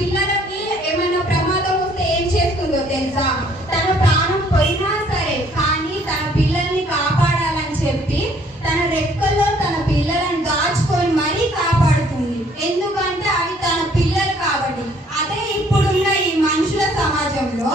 పిల్లలకి ఏమైనా ప్రమాదం వస్తే ఏం చేస్తుందో తెలుసా? తన ప్రాణం పోయినా సరే కానీ తన పిల్లల్ని కాపాడాలని చెప్పి తన రెక్కల్లో తన పిల్లలను దాచుకొని మరీ కాపాడుతుంది. ఎందుకంటే అవి తన పిల్లలు కాబట్టి. అదే ఇప్పుడున్న ఈ మనుషుల సమాజంలో